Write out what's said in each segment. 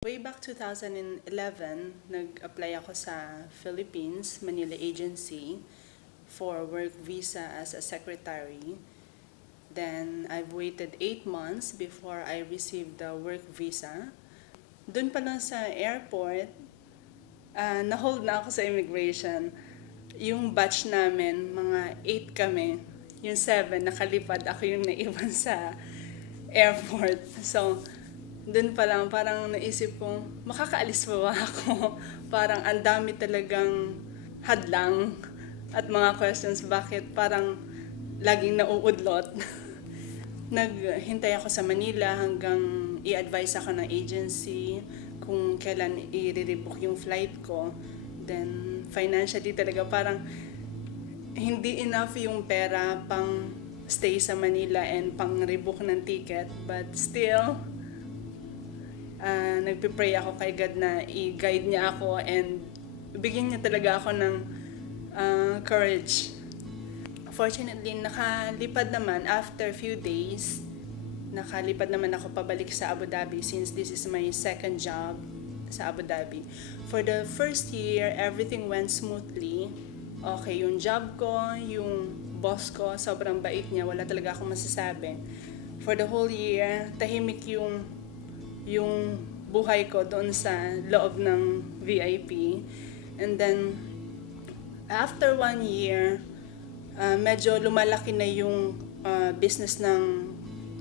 Way back 2011, nag-apply ako sa Philippines, Manila Agency for work visa as a secretary. Then, I've waited 8 months before I received the work visa. Doon pa lang sa airport, na-hold na ako sa immigration. Yung batch namin, mga 8 kami. Yung 7, nakalipad. Ako yung naiwan sa airport. So, doon pa lang parang naisip ko, makakaalis pa ba ako? Parang ang dami talagang hadlang at mga questions, bakit parang laging nauudlot. Naghintay ako sa Manila hanggang i-advise ako ng agency kung kailan i-rebook yung flight ko. Then financially talaga parang hindi enough yung pera pang stay sa Manila and pang rebook ng ticket, but still nagpipray ako kay God na i-guide niya ako and bigyan niya talaga ako ng courage. Fortunately, nakalipad naman after few days. Nakalipad naman ako pabalik sa Abu Dhabi since this is my second job sa Abu Dhabi. For the first year, everything went smoothly. Okay, yung job ko, yung boss ko, sobrang bait niya. Wala talaga akong masasabi. For the whole year, tahimik yung buhay ko doon sa loob ng VIP. And then, after 1 year, medyo lumalaki na yung business ng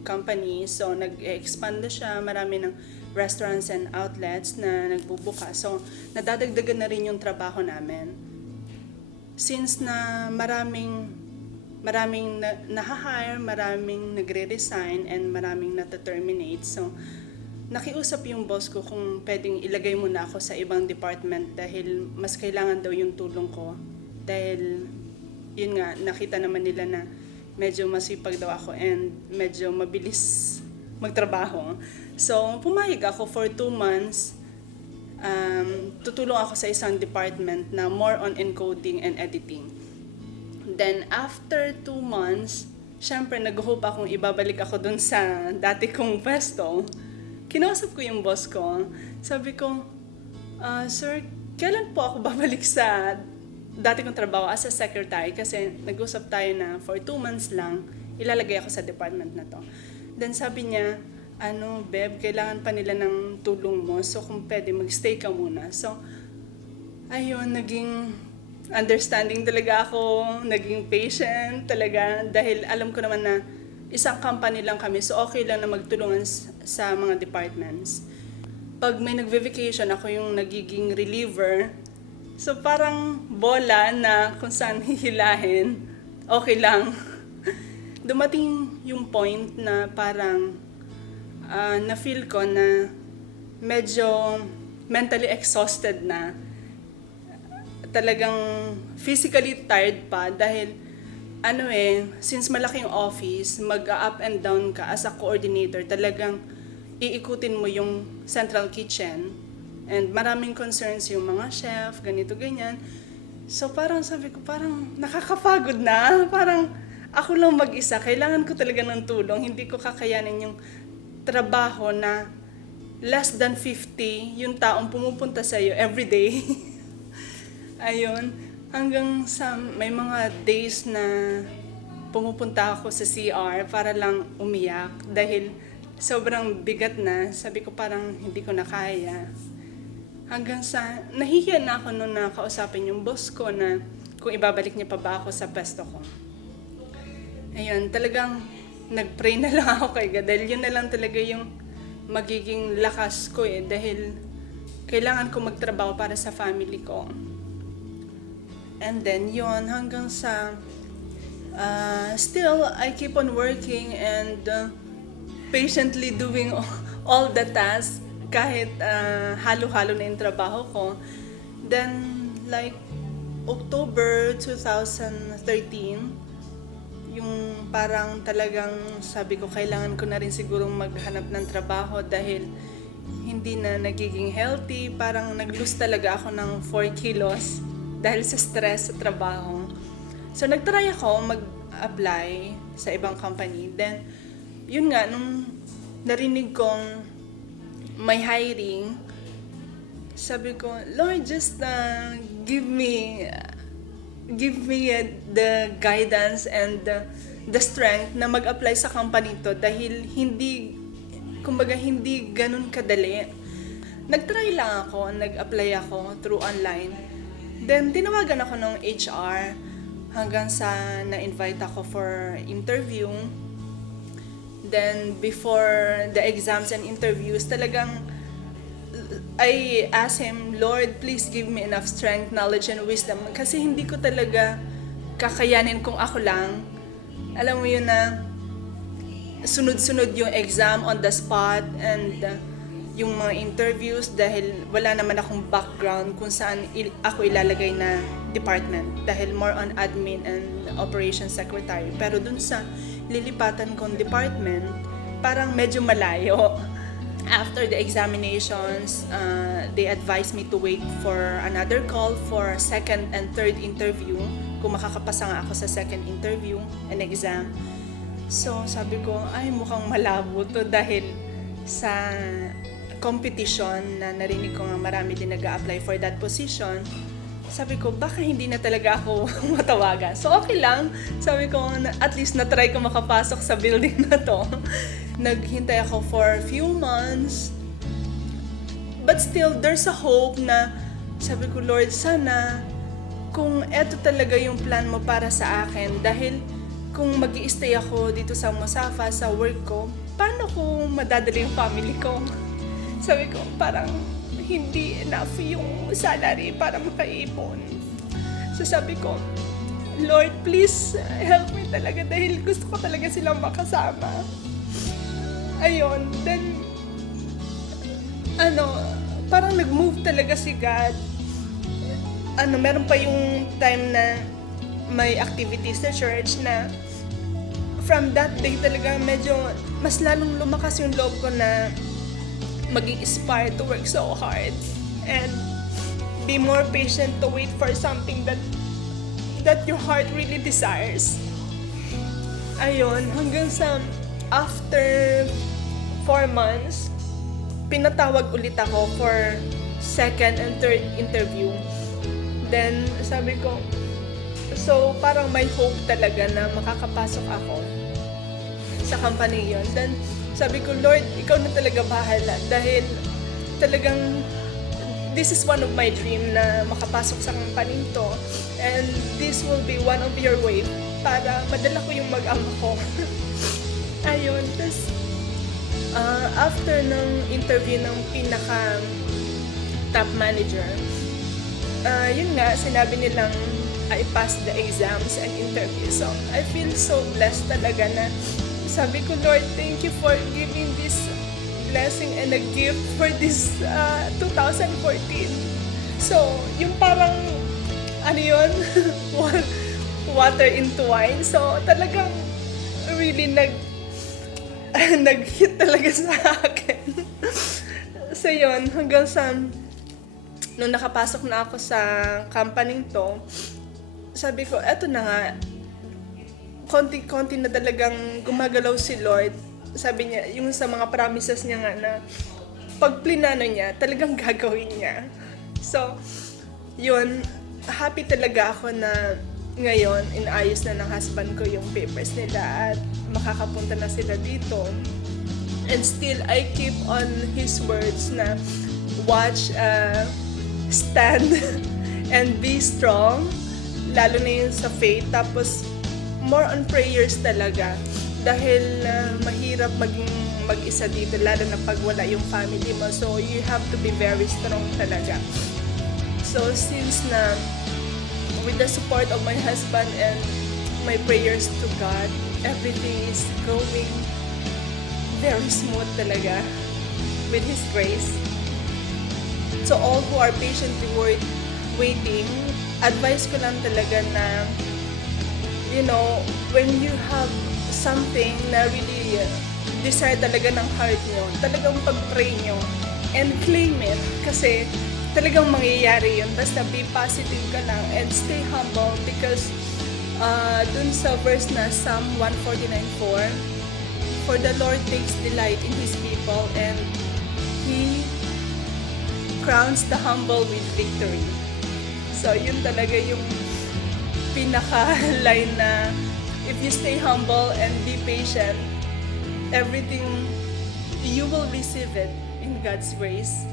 company. So, nag-expand na siya. Marami ng restaurants and outlets na nagbubuka. So, nadadagdagan na rin yung trabaho namin. Since na maraming na-hire, maraming nagre-resign, and maraming nata-terminate. So, nakiusap yung boss ko kung pwedeng ilagay mo na ako sa ibang department dahil mas kailangan daw yung tulong ko. Dahil, yun nga, nakita naman nila na medyo masipag daw ako and medyo mabilis magtrabaho. So, pumayag ako for 2 months. Tutulong ako sa isang department na more on encoding and editing. Then, after 2 months, syempre nag-hope akong ibabalik ako dun sa dati kong pwesto. Kinausap ko yung boss ko. Sabi ko, Sir, kailan po ako babalik sa dati kong trabaho as a secretary? Kasi nag-usap tayo na for 2 months lang, ilalagay ako sa department na to. Then sabi niya, Beb, kailangan pa nila ng tulong mo. So kung pwede, mag-stay ka muna. So, ayun, naging understanding talaga ako, naging patient talaga. Dahil alam ko naman na isang company lang kami, so okay lang na magtulungan sa mga departments. Pag may nagve-vacation, ako yung nagiging reliever. So parang bola na kung saan hihilahin, okay lang. Dumating yung point na parang na-feel ko na medyo mentally exhausted na. Talagang physically tired pa dahil since malaking office, mag-up and down ka as a coordinator, talagang iikutin mo yung central kitchen and maraming concerns yung mga chef, ganito, ganyan. So parang sabi ko, parang nakakapagod na, parang ako lang mag-isa, kailangan ko talaga ng tulong, hindi ko kakayanin yung trabaho na less than 50 yung taong pumupunta sa'yo everyday. Ayun. Hanggang sa may mga days na pumupunta ako sa CR para lang umiyak dahil sobrang bigat na. Sabi ko parang hindi ko na kaya. Hanggang sa nahihiya na ako nung nakausapin yung boss ko na kung ibabalik niya pa ba ako sa pwesto ko. Ayun, talagang nag-pray na lang ako kay God dahil yun na lang talaga yung magiging lakas ko dahil kailangan ko magtrabaho para sa family ko. And then yun, hanggang sa still I keep on working and patiently doing all the tasks kahit halo-halo na yung trabaho ko. Then like October 2013, yung parang talagang sabi ko kailangan ko na rin siguro maghanap ng trabaho dahil hindi na nagiging healthy. Parang nag-lose talaga ako ng 4 kilos dahil sa stress sa trabaho. So, nagtry ako mag-apply sa ibang company. Then, yun nga, nung narinig kong may hiring, sabi ko, Lord, just give me the guidance and the strength na mag-apply sa company to dahil hindi ganun kadali. Nag-try lang ako, nag-apply ako through online. Then, tinawagan ako ng HR hanggang sa na-invite ako for interview. Then, before the exams and interviews, talagang I asked him, Lord, please give me enough strength, knowledge, and wisdom. Kasi hindi ko talaga kakayanin kung ako lang. Alam mo yun na sunod-sunod yung exam on the spot and yung mga interviews dahil wala naman akong background kung saan ako ilalagay na department dahil more on admin and operations secretary. Pero dun sa lilipatan kong department, parang medyo malayo. After the examinations, they advised me to wait for another call for second and third interview kung makakapasa nga ako sa second interview and exam. So sabi ko, ay mukhang malabo to dahil sa competition na narinig ko nga marami din nag-a-apply for that position. Sabi ko, baka hindi na talaga ako matawagan. So okay lang, sabi ko, at least na-try ko makapasok sa building na to. Naghintay ako for a few months. But still, there's a hope na sabi ko, Lord, sana kung eto talaga yung plan mo para sa akin. Dahil kung mag-i-stay ako dito sa Musafa, sa work ko, paano ko madadala yung family ko? Sabi ko, parang hindi enough yung salary para makaipon. So sabi ko, Lord, please help me talaga dahil gusto ko talaga silang makasama. Ayun, then, parang nag-move talaga si God. Meron pa yung time na may activities sa church na from that day talaga medyo mas lalong lumakas yung loob ko na maging inspired to work so hard and be more patient to wait for something that your heart really desires. Ayun, hanggang sa after 4 months, pinatawag ulit ako for second and third interview. Then, sabi ko, so parang may hope talaga na makakapasok ako sa company yon. Then, sabi ko, Lord, ikaw na talaga bahala dahil talagang this is one of my dream na makapasok sa company to and this will be one of your way para madala ko yung mag-ama ko. Ayun, tapos after ng interview ng pinaka top manager, yun nga, sinabi nilang I passed the exams and interview. So, I feel so blessed talaga na sabi ko, Lord, thank you for giving this blessing and a gift for this 2014. So, yung parang, water into wine. So, talagang really nag-hit talaga sa akin. So, yun, hanggang sa nung nakapasok na ako sa company to, sabi ko, eto na nga, konti-konti na talagang gumagalaw si Lord. Sabi niya, yung sa mga promises niya nga na pag plinano niya, talagang gagawin niya. So, yun, happy talaga ako na ngayon, inayos na ng husband ko yung papers nila at makakapunta na sila dito. And still, I keep on his words na watch, stand, and be strong. Lalo na yun sa faith. Tapos, more on prayers talaga. Dahil mahirap maging mag-isa dito, lalo na pag wala yung family mo. So, you have to be very strong talaga. So, since na with the support of my husband and my prayers to God, everything is going very smooth talaga with His grace. So, all who are patiently waiting, advice ko lang talaga na, when you have something na really desire talaga ng heart nyo, talagang pag-pray nyo and claim it kasi talagang mangyayari yun. Basta be positive ka lang and stay humble because dun sa verse na Psalm 149:4, for the Lord takes delight in His people and He crowns the humble with victory. So, yun talaga yung pinaka-line na if you stay humble and be patient, everything, you will receive it in God's grace.